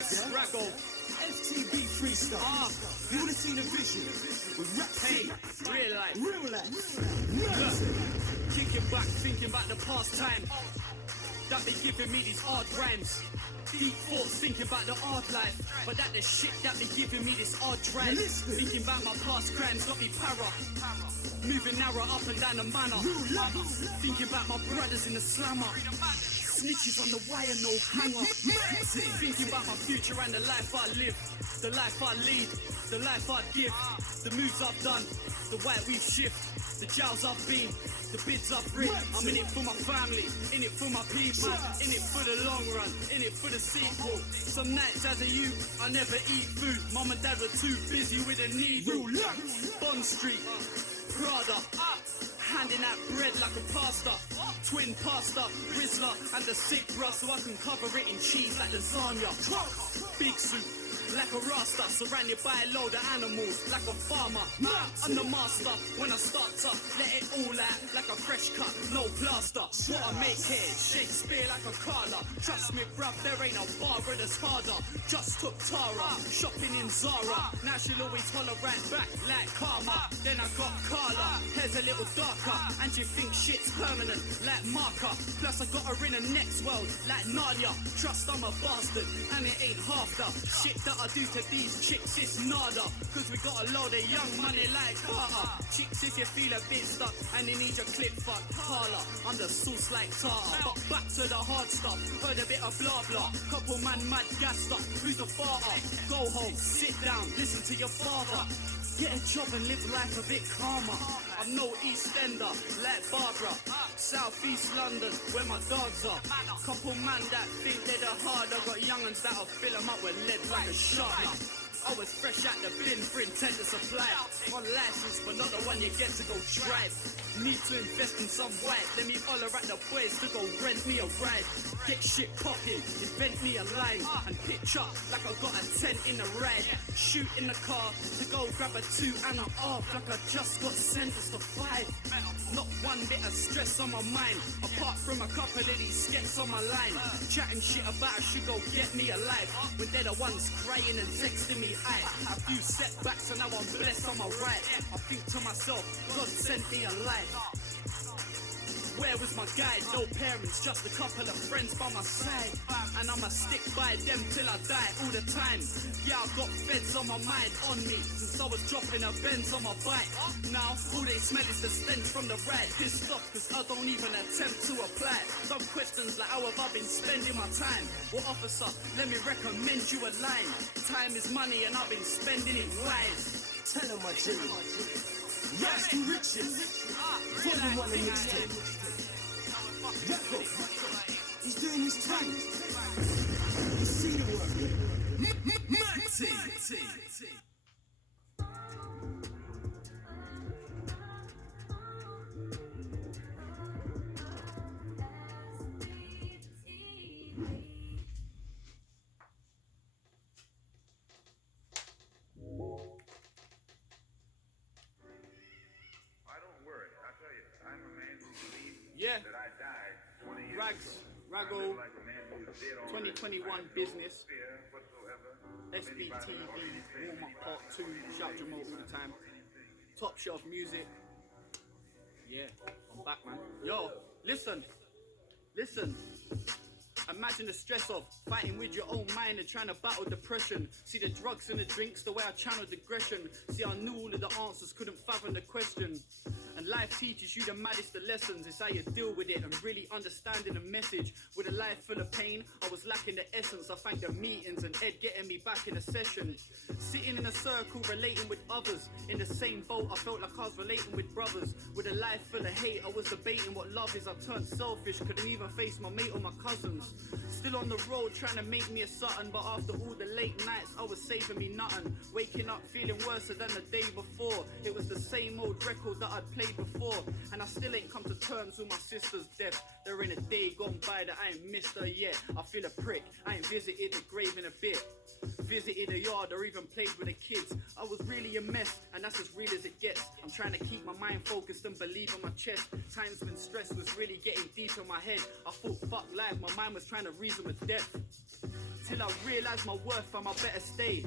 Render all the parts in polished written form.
Raggo, FTB freestyle. You wanna see the vision with rap, hey, real life. real life. Look, kicking back, thinking about the past time that they giving me these odd rhymes. Deep thoughts, thinking about the hard life, but that the shit that they giving me this odd drive. Thinking about my past crimes, got me para. Moving narrow up and down the manor. Thinking about my brothers in the slammer. Snitches on the wire, no hanger. Thinking about my future and the life I live, the life I lead, the life I give, the moves I've done, the white we've shift, the jails I've been, the bids I've written. I'm in it for my family, in it for my people, in it for the long run, in it for the sequel. Some nights as a youth, I never eat food. Mum and dad were too busy with a needle. Bond Street, Prada, handing out bread like a pastor. Twin pasta, Rizzler and the sick bruh, so I can cover it in cheese like lasagna. Big suit, like a rasta, surrounded by a load of animals, like a farmer. I'm the master when I start to let it all out, like a fresh cut, no plaster. What I make here, Shakespeare like a Carla. Trust me bruv, there ain't a bar that's harder. Just took Tara, shopping in Zara. Now she'll always holler right back like karma. Then I got Carla, hair's a little darker, and she thinks shit's permanent like marker. Plus I got her in the next world like Narnia. Trust I'm a bastard, and it ain't half the shit that I do to these chicks, it's nada. Cause we got a load of young money like Carter. Chicks, if you feel a bit stuck and you need your clip fucked, holla, I'm the sauce like tartar. But back to the hard stuff, heard a bit of blah blah. Couple man mad gassed up, who's the father? Go home, sit down, listen to your father. Get a job and live life a bit calmer. I'm no East Ender, like Barbara. South East London, where my dogs are. Couple man that think they're the hard. I got young'uns that'll fill them up with lead like a shark. I was fresh out the bin for intent to supply. On license, but not the one you get to go drive. Need to invest in some white. Let me holler at the boys to go rent me a ride. Get shit popping, invent me a line, and pitch up like I got a 10 in a ride. Shoot in the car to go grab a 2 and a half, like I just got sentenced to 5. Not one bit of stress on my mind, apart from a couple of these skets on my line. Chatting shit about I should go get me alive, when they're the ones crying and texting me. A few setbacks and now I'm blessed on my right. I think to myself, God sent me a life. Where was my guide? No parents, just a couple of friends by my side. And I'ma stick by them till I die all the time. Yeah, I've got feds on my mind, on me, since I was dropping a Benz on my bike. Now, all they smell is the stench from the ride. Pissed off cause I don't even attempt to apply. Some questions like how have I been spending my time? Well officer, let me recommend you a line. Time is money and I've been spending it wise. Tell him my G. Raps to riches. Volume 1 and mixtape. Raggo, he's doing his thing. You see the word. Matty. Yeah, Rags, Raggo, 2021 business, SBTV, warm up part 2, shout Jamal all the time, top shelf music. Yeah, I'm back man. Yo, listen. Imagine the stress of fighting with your own mind and trying to battle depression. See the drugs and the drinks, the way I channeled aggression. See I knew all of the answers, couldn't fathom the question. And life teaches you the maddest of lessons. It's how you deal with it and really understanding the message. With a life full of pain, I was lacking the essence. I thank the meetings and Ed getting me back in a session. Sitting in a circle, relating with others. In the same boat, I felt like I was relating with brothers. With a life full of hate, I was debating what love is. I turned selfish, couldn't even face my mate or my cousins. Still on the road, trying to make me a something. But after all the late nights, I was saving me nothing. Waking up feeling worse than the day before. It was the same old record that I'd played before. And I still ain't come to terms with my sister's death. There ain't a day gone by that I ain't missed her yet. I feel a prick, I ain't visited the grave in a bit. Visited a yard or even played with the kids. I was really a mess, and that's as real as it gets. I'm trying to keep my mind focused and believe in my chest. Times when stress was really getting deep in my head. I thought fuck life, my mind was trying to reason with death. till I realise my worth, fam, I better stay.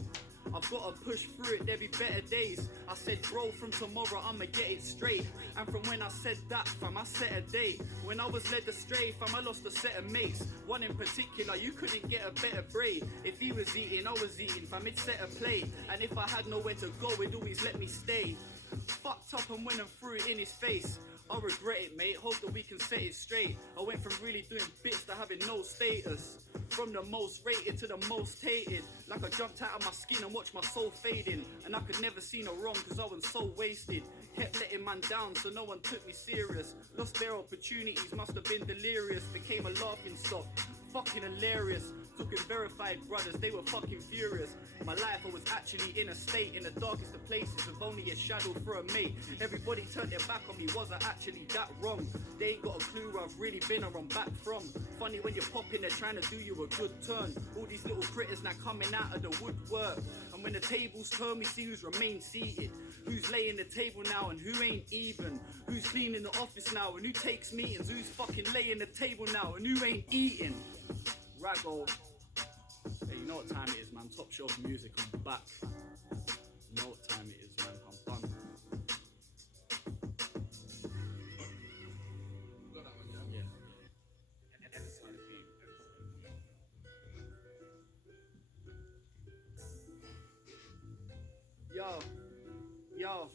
I've gotta push through it, there be better days. I said, bro, from tomorrow I'ma get it straight. And from when I said that, fam, I set a date. When I was led astray, fam, I lost a set of mates. One in particular, you couldn't get a better braid. If he was eating, I was eating, fam, he'd set a plate. And if I had nowhere to go, he'd always let me stay. Fucked up and went and threw it in his face. I regret it, mate, hope that we can set it straight. I went from really doing bits to having no status. From the most rated to the most hated. Like I jumped out of my skin and watched my soul fading. And I could never see no wrong cause I was so wasted. Kept letting man down so no one took me serious. Lost their opportunities, must have been delirious. Became a laughing stock, fucking hilarious. Took in verified brothers, they were fucking furious. My life, I was actually in a state, in the darkest of places, with only a shadow for a mate. Everybody turned their back on me, was I actually that wrong? They ain't got a clue where I've really been or I'm back from. Funny when you're popping, they're trying to do you a good turn. All these little critters now coming out of the woodwork. And when the tables turn, we see who's remained seated. Who's laying the table now and who ain't even. Who's cleaning the office now and who takes meetings. Who's fucking laying the table now and who ain't eating. Raggo. Hey, you know what time it is, man. Top shelf music, I'm back. You know what time it is, man. I'm done. Got that one, yeah? Yeah. Yo.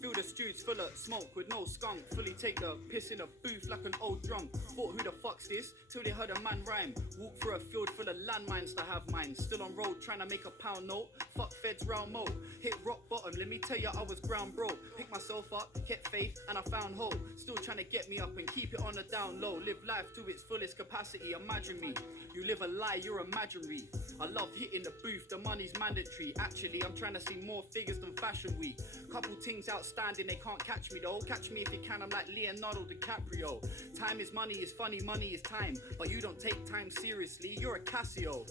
Fill the streets full of smoke with no skunk. Fully take the piss in a booth like an old drunk. Thought who the fuck's this? Till they heard a man rhyme. Walk through a field full of landmines to have mine. Still on road trying to make a pound note. Fuck feds round mo. Hit rock bottom, let me tell ya I was ground bro. Picked myself up, kept faith and I found hope. Still trying to get me up and keep it on the down low. Live life to its fullest capacity, imagine me. You live a lie, you're imaginary. I love hitting the booth, the money's mandatory. Actually, I'm trying to see more figures than Fashion Week. Couple things outstanding, they can't catch me though. Catch me if you can, I'm like Leonardo DiCaprio. Time is money, is funny, money is time. But you don't take time seriously, you're a Casio.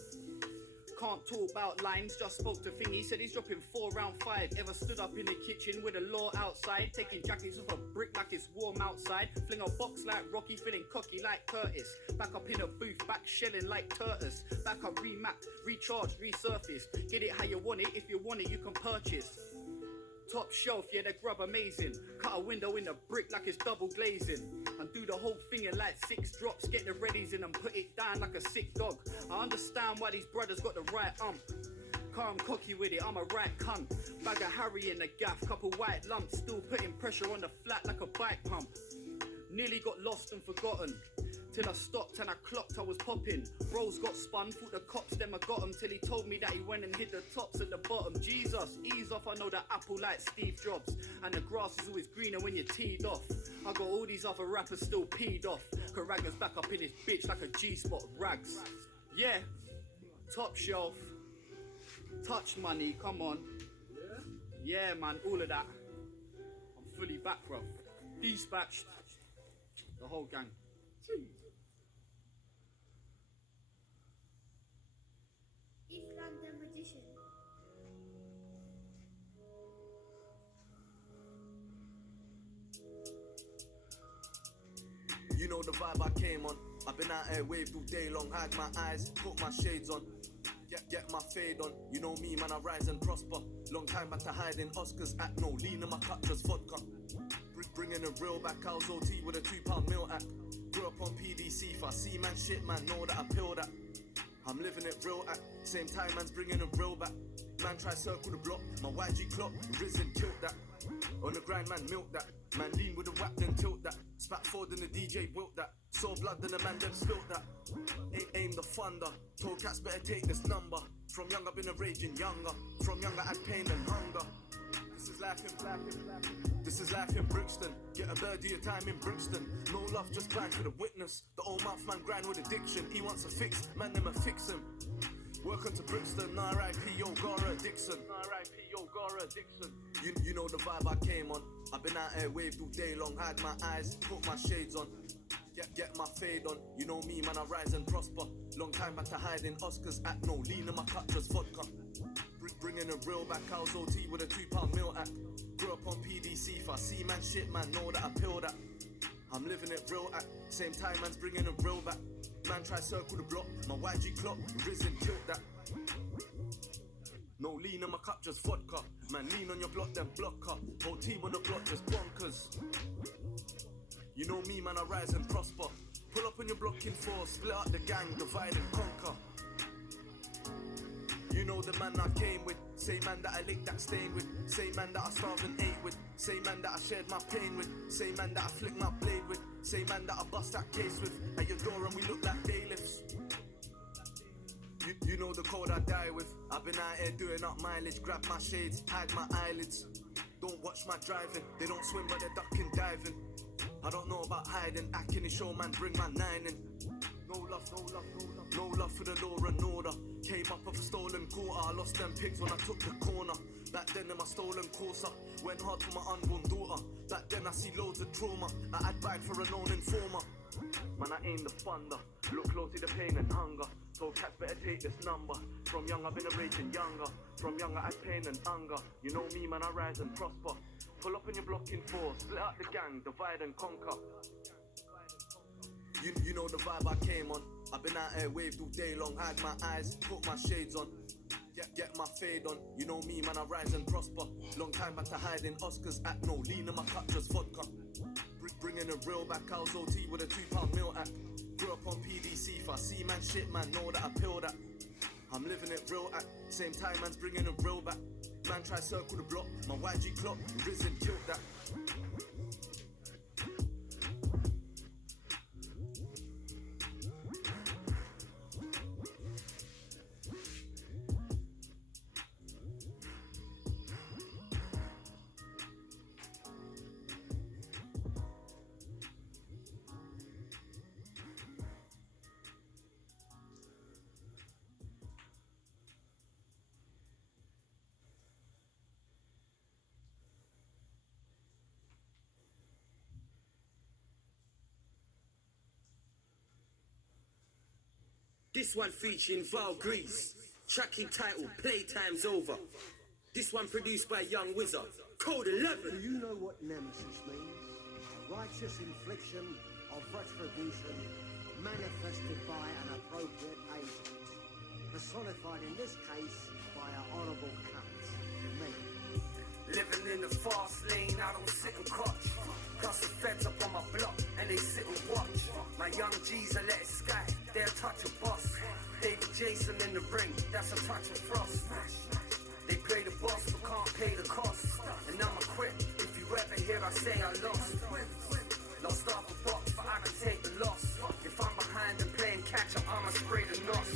Can't talk about lines, just spoke to Thingy. Said he's dropping 4 round 5. Ever stood up in the kitchen with a law outside. Taking jackets off a brick like it's warm outside. Fling a box like Rocky, feeling cocky like Curtis. Back up in a booth, back shelling like Turtus. Back up, remap, recharge, resurface. Get it how you want it, if you want it you can purchase. Top shelf, yeah, the grub amazing. Cut a window in the brick like it's double glazing. And do the whole thing in like 6 drops. Get the readies in and put it down like a sick dog. I understand why these brothers got the right ump. Calm cocky with it, I'm a right cunt. Bag of Harry in the gaff, couple white lumps. Still putting pressure on the flat like a bike pump. Nearly got lost and forgotten. Till I stopped and I clocked I was popping. Bros got spun, thought the cops them I got him. Till he told me that he went and hid the tops at the bottom. Jesus, ease off, I know that apple like Steve Jobs. And the grass is always greener when you're teed off. I got all these other rappers still peed off. Carragher's back up in his bitch like a G-spot rags. Yeah, top shelf. Touch money, come on. Yeah man, all of that. I'm fully back, bro. Dispatched. The whole gang. Ifran the Magician. You know the vibe I came on. I've been out here waved all day long, hide my eyes, put my shades on. Get my fade on. You know me, man, I rise and prosper. Long time back to hiding Oscars at no lean in my cup, just vodka. Bringing the real back, I was OT with a £2 meal act. Grew up on PDC, if I see man shit, man, know that I pill that. I'm living it real act, same time man's bringing the real back. Man try circle the block, my YG clock, risen, killed that. On the grind, man, milk that. Man lean with the whack, then tilt that. Spat forward and the DJ wilt that. Saw blood, then the man then spilt that. Aim the thunder, told cats better take this number. From young I've been a raging younger. From young I had pain and hunger. This is life in This is life in Brixton. Get a birdie of time in Brixton. No love, just blind for the witness. The old mouth man grind with addiction. He wants a fix, man never fix him. Welcome to Brixton, R.I.P. O'Gara Dixon. R.I.P. O'Gara Dixon. You know the vibe I came on. I've been out here waved all day long, hide my eyes, put my shades on. Get my fade on. You know me, man, I rise and prosper. Long time back to hiding Oscars at no lean in my cup, just vodka. Bringing the real back, I was OT with a £2 meal act. Grew up on PDC, if I see man shit, man, know that I pill that. I'm living it real act, same time man's bringing the real back. Man try circle the block, my YG clock, risen, tilt that. No lean in my cup, just vodka. Man, lean on your block, then block up. Whole team on the block, just bonkers. You know me, man, I rise and prosper. Pull up on your block in four, split up the gang, divide and conquer. You know the man I came with, same man that I licked that stain with, same man that I starved and ate with, same man that I shared my pain with, same man that I flicked my blade with, same man that I bust that case with. At your door and we look like bailiffs. You know the code I die with. I've been out here doing up mileage, grab my shades, hide my eyelids. Don't watch my driving, they don't swim but they're ducking diving. I don't know about hiding, acting a show man, bring my nine in. No love, no love, no love. No love for the law and order. Came up off a stolen quarter, I lost them pigs when I took the corner. Back then in my stolen Corsa, went hard for my unborn daughter. Back then I see loads of trauma, I had bag for a known informer. Man, I aim the thunder, look close to the pain and hunger. So cats better take this number. From young I've been a raging younger. From young I had pain and hunger. You know me, man, I rise and prosper. Pull up on your block in four, split up the gang, divide and conquer. You know the vibe I came on. I've been out here waved all day long, had my eyes, put my shades on. Get my fade on. You know me, man, I rise and prosper. Long time back to hide in Oscars at no lean in my cup, just vodka. Bringing a real back, I was OT with a £2 meal act. Grew up on PDC, if I see man shit, man, know that I pill that. I'm living it real at same time, man's bringing a real back. Man try circle the block, my YG clock, risen, tilt that. This one featuring Val Grease, track entitled Playtime's Over. This one produced by Young Wizard, Code 11. Do you know what nemesis means? A righteous infliction of retribution manifested by an appropriate agent, personified in this case by an honourable cunt, me. Living in the fast lane, I don't sit and crotch. Plus the feds up on my block, and they sit and watch. My young G's are let it sky, they're a touch of boss. David Jason in the ring, that's a touch of frost. They play the boss, but can't pay the cost. And I'ma quit, if you ever hear I say I lost. Lost off a box, but I can take the loss. If I'm behind and playing catch up, I'ma spray the knots.